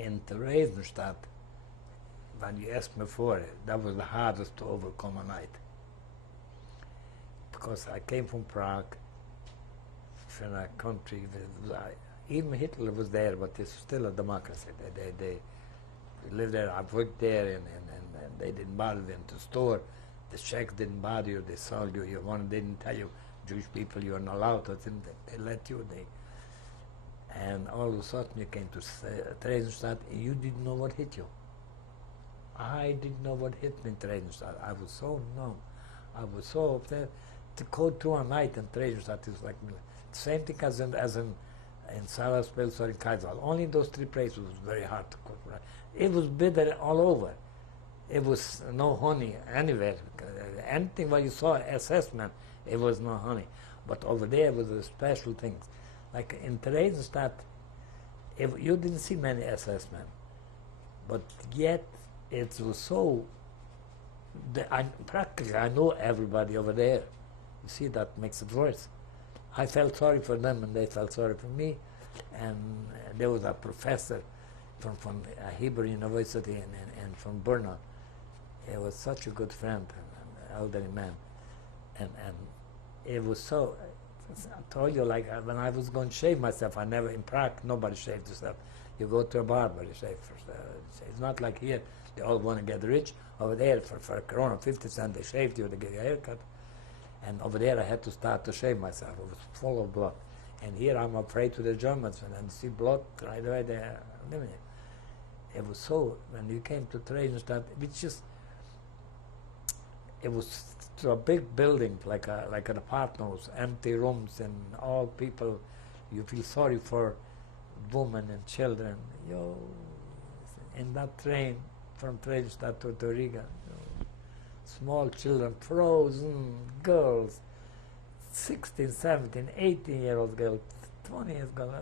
in Theresienstadt, when you asked me for it, that was the hardest to overcome a night. Because I came from Prague, from a country, even Hitler was there, but it's still a democracy. They lived there, I worked there, and they didn't bother them to store. The Czechs didn't bother you, they sold you, one didn't tell you, Jewish people, you're not allowed to, they let you, and all of a sudden you came to Theresienstadt, and you didn't know what hit you. I didn't know what hit me in Theresienstadt. I was so numb. I was so upset. To go through a night in Theresienstadt is like the same thing as in Salaspils or in Kaisel. Only in those three places was very hard to cook. Right? It was bitter all over. It was no honey anywhere. Anything what you saw, assessment, it was no honey. But over there was a special things. Like in Theresienstadt, you didn't see many assessment. But yet, it was so, practically I know everybody over there. You see, that makes it worse. I felt sorry for them and they felt sorry for me. And there was a professor from Hebrew University and from Brno. He was such a good friend, an elderly man. And it was so, I told you, like when I was going to shave myself, in Prague, nobody shaved himself. You go to a barber, you shave first. It's not like here, they all want to get rich. Over there, for a Corona, 50 cents, they shaved you, they gave you a haircut. And over there, I had to start to shave myself. It was full of blood. And here, I'm afraid to the Germans, when I see blood right away, they're eliminated. It was so, when you came to Theresienstadt, it was to a big building, like an apartment, empty rooms, and all people, you feel sorry for women and children. In that train from Theresienstadt to Riga, small children, frozen girls, 16, 17, 18-year-old girls, 20 years old.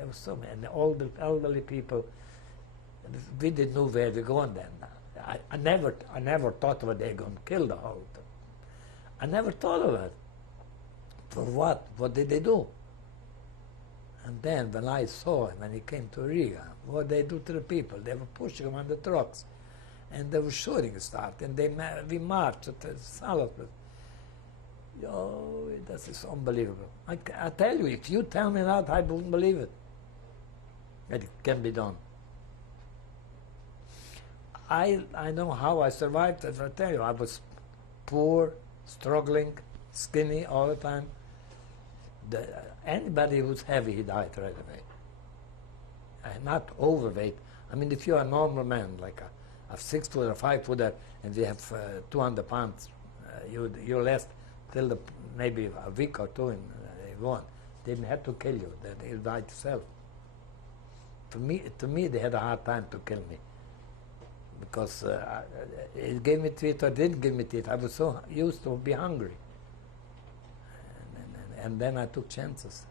It was so many. And all the elderly people, we didn't know where we're going then. I never thought of they're going to kill the whole thing. I never thought of it. For what? What did they do? And then when I saw him, when he came to Riga, what they do to the people, they were pushing them on the trucks. And they were shooting start, and we marched to Salaspils. This is unbelievable. I tell you, if you tell me that, I wouldn't believe it. That it can be done. I know how I survived. As I tell you, I was poor, struggling, skinny all the time. Anybody who's heavy, he died right away. Not overweight. I mean, if you're a normal man, like a 6 foot or 5 footer, and you have 200 pounds, you last till maybe a week or two, and they won. They didn't have to kill you. They died yourself. To me, they had a hard time to kill me, because it gave me teeth or didn't give me teeth. I was so used to be hungry. And then I took chances.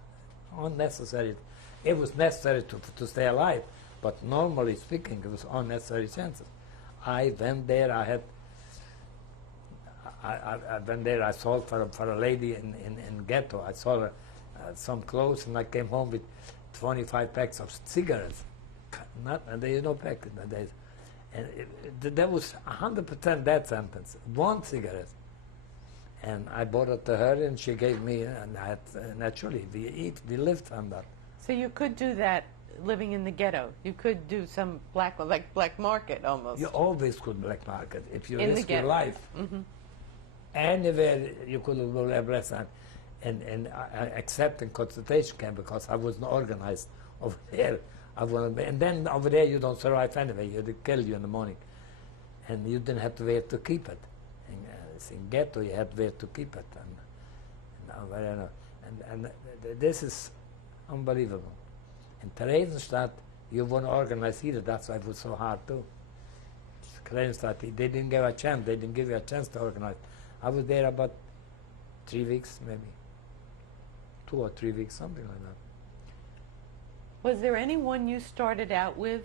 Unnecessary. It was necessary to stay alive, but normally speaking, it was unnecessary chances. I went there, I went there, I sold for a lady in ghetto. I sold her some clothes, and I came home with 25 packs of cigarettes. And there is no pack nowadays. And that was 100% death sentence. One cigarette. And I bought it to her, and she gave me, and I had, naturally, we lived on that. So you could do that living in the ghetto. You could do some black market almost. You always could black market if you in risk your life. Mm-hmm. Anywhere you could have restaurant, and except in concentration camp, because I wasn't organized over there. And then over there you don't survive anyway. They kill you in the morning, and you didn't have to where to keep it. In ghetto, you had where to keep it, and this is unbelievable. In Theresienstadt, you won't organize either. That's why it was so hard too. Theresienstadt, they didn't give a chance. They didn't give you a chance to organize. I was there about 3 weeks, maybe 2 or 3 weeks, something like that. Was there anyone you started out with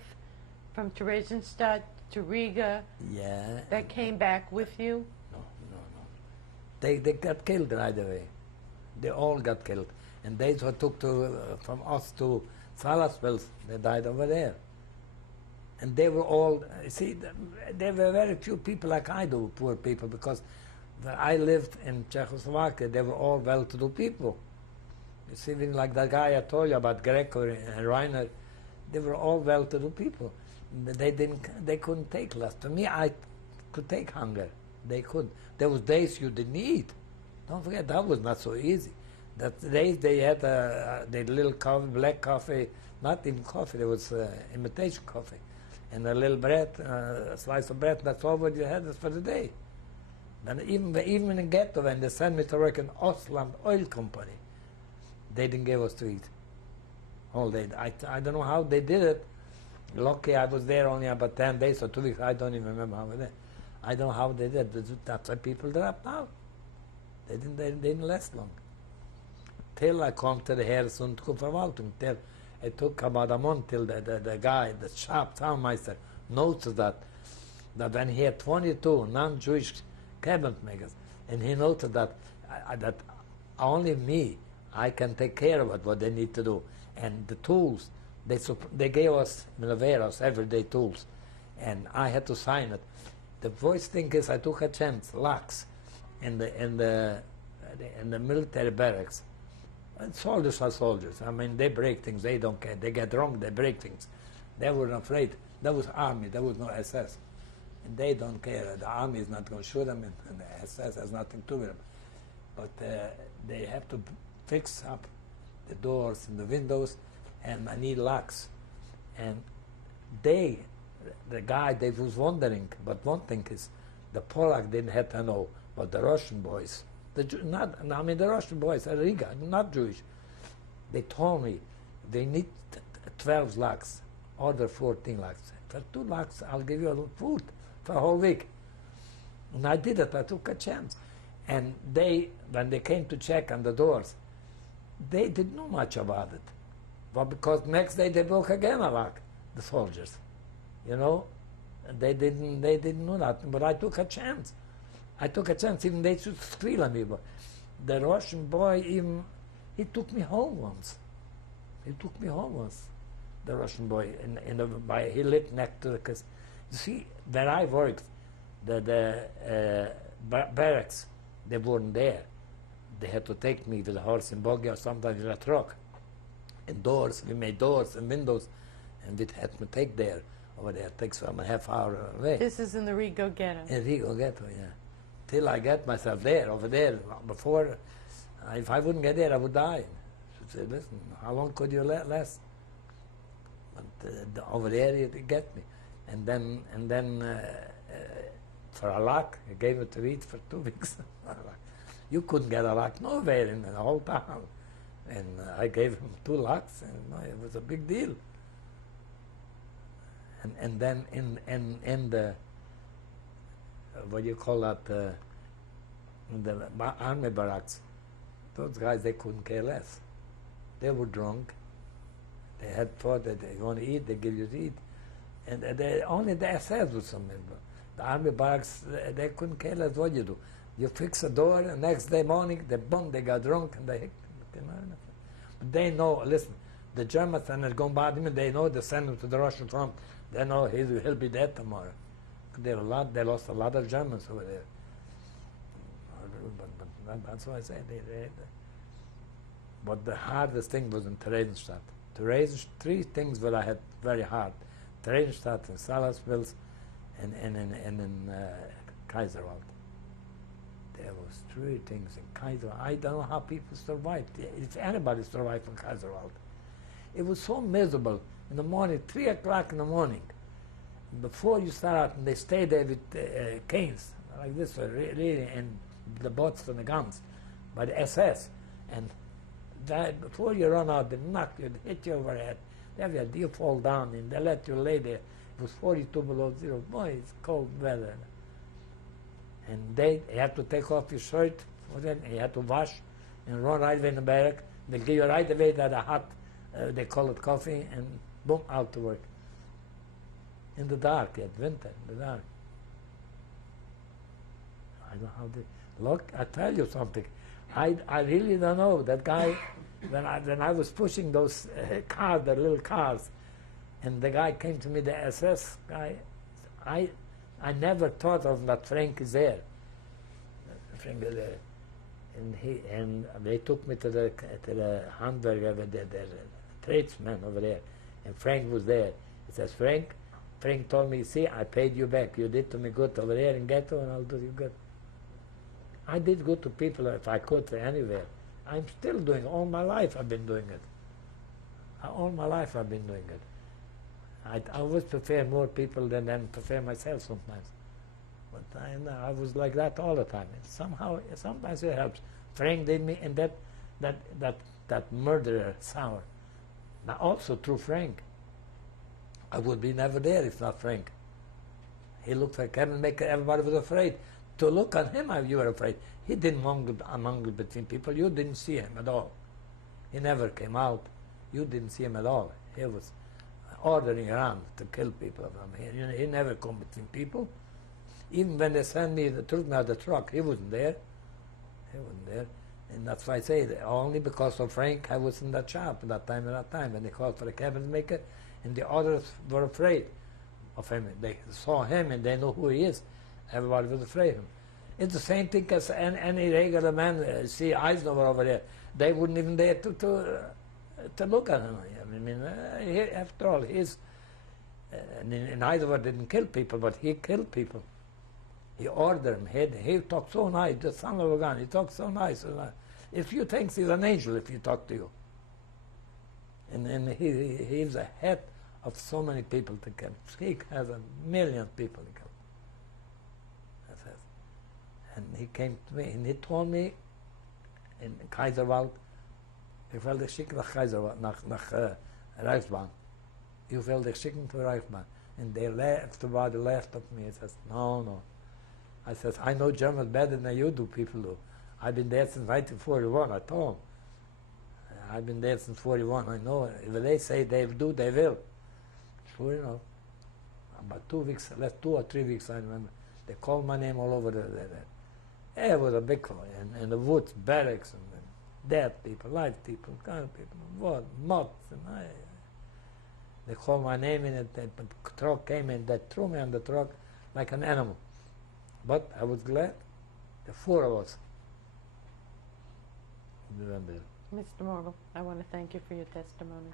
from Theresienstadt to Riga? Yeah. That came back with you? No. They got killed right away. They all got killed. And they took from us to Salasville, they died over there. And they were all, there were very few people like I do, poor people, because when I lived in Czechoslovakia, they were all well-to-do people. You see, even like that guy I told you about, Greco and Reiner, they were all well-to-do people. They couldn't take less. To me, I could take hunger. They could. There was days you didn't eat. Don't forget, that was not so easy. That days they had the little coffee, black coffee, not even coffee, there was imitation coffee, and a little bread, a slice of bread. That's all what you had for the day. And even in the ghetto, when they sent me to work in Ostland Oil Company, they didn't give us to eat all day. I don't know how they did it. Lucky I was there only about 10 days or 2 weeks. I don't even remember how they. I don't know how they did it. That's why people dropped out. They didn't last long. Till I come to the Heeresverwaltung. Till it took about a month till the guy, the sharp townmeister, noticed that when he had 22 non-Jewish cabinet makers, and he noted that that only me, I can take care of it, what they need to do. And the tools, they gave us in the warehouse everyday tools, and I had to sign it. The worst thing is I took a chance, lax, in the military barracks. And soldiers are soldiers. I mean, they break things. They don't care. They get wrong. They break things. They weren't afraid. That was army. There was no SS. And they don't care. The army is not going to shoot them, and the SS has nothing to do with them. But they have to fix up the doors and the windows, and I need locks. And the guy, they was wondering, but one thing is, the Polak didn't have to know, but the Russian boys, the Russian boys are Riga, not Jewish. They told me they need 12 lakhs, order 14 lakhs. For 2 lakhs, I'll give you a little food for a whole week. And I did it. I took a chance. And when they came to check on the doors, they didn't know much about it. But because next day they broke again a lakh, the soldiers, you know. They didn't know that. But I took a chance. I took a chance. Even they should squeal at me. But the Russian boy, he took me home once. The Russian boy, he lived next to the, because you see, where I worked, the barracks, they weren't there. They had to take me with a horse and buggy or sometimes with a truck. And doors, we made doors and windows, and we had to take there. Over there, it takes 1.5 hours away. This is in the Rigo ghetto. In Rigo ghetto, yeah. Till I get myself there, over there. Before, if I wouldn't get there, I would die. I should say, listen, how long could you last? But over there, you get me. And then for a lakh, I gave it to eat for 2 weeks. You couldn't get a lakh nowhere in the whole town. And I gave him 2 lakhs, and it was a big deal. And then in the what do you call that, in the army barracks, those guys, they couldn't care less. They were drunk. They had thought that they want to eat, they give you to eat. And only the SS was some member. The army barracks, they couldn't care less what you do. You fix a door, and next day morning, they got drunk, and they but they know, listen, the Germans, when they're going bombardment, they know they send him to the Russian front. They know he'll be dead tomorrow. They lost a lot of Germans over there. But that's why I say but the hardest thing was in Theresienstadt. 3 things that I had very hard. Theresienstadt and Salasville and in Kaiserwald. There was 3 things in Kaiserwald. I don't know how people survived. If anybody survived from Kaiserwald. It was so miserable. In the morning, 3 o'clock in the morning, before you start out, and they stay there with canes, like this, really, and the bots and the guns, by the SS. And that, before you run out, they knock you, they hit you over the head. You fall down, and they let you lay there. It was 42 below zero. Boy, it's cold weather. And they have to take off your shirt, and you have to wash, and run right away in the barrack. They'll give you right away that hot, they call it coffee, and boom, out to work. In the dark, at winter, in the dark. I don't know how they look. I tell you something. I really don't know. That guy, when I was pushing those cars, the little cars, and the guy came to me, the SS guy, I never thought of that Frank is there. Frank is there. And they took me to the Hamburger, the tradesman over there, and Frank was there. He says, Frank told me, see, I paid you back. You did to me good over there in ghetto, and I'll do you good. I did good to people if I could anywhere. I'm still doing it. All my life I've been doing it. All my life I've been doing it. I always prefer more people than prefer myself sometimes. But I was like that all the time. And somehow, sometimes it helps. Frank did me, and that murderer, Sauer. Now also through Frank. I would be never there if not Frank. He looked like heaven maker, everybody was afraid. To look at him, you were afraid. He didn't mingle between people. You didn't see him at all. He never came out. You didn't see him at all. He was ordering around to kill people. He never come between people. Even when they sent me, took me out the truck, he wasn't there. He wasn't there. And that's why I say that only because of Frank, I was in that shop at that time, when they called for a cabinet maker, and the others were afraid of him. They saw him and they know who he is. Everybody was afraid of him. It's the same thing as any regular man. See Eisenhower over there. They wouldn't even dare to look at him. I mean, after all, and Eisenhower didn't kill people, but he killed people. He ordered him. He talked so nice, the son of a gun. He talked so nice. If you think he's an angel, if he talked to you. And he's the head of so many people to kill. He has a million people to kill. That's it. And he came to me and he told me in Kaiserwald, ich will dich schicken nach Kaiserwald, nach Reichsbahn. Ich will dich schicken to Reichsbahn. And they laughed at me. He says, no. I says, I know German better than you do, people do. I've been there since 1941, I told him. I've been there since 41, I know. If they say they do, they will. Sure, you know. About 2 weeks, last 2 or 3 weeks, I remember. They called my name all over it was a big one. And the woods, barracks, and dead people, live people, kind of people, what, moths, and they called my name in it, the truck came in, they threw me on the truck like an animal. But I was glad, the 4 of us. Mr. Morgel, I want to thank you for your testimony.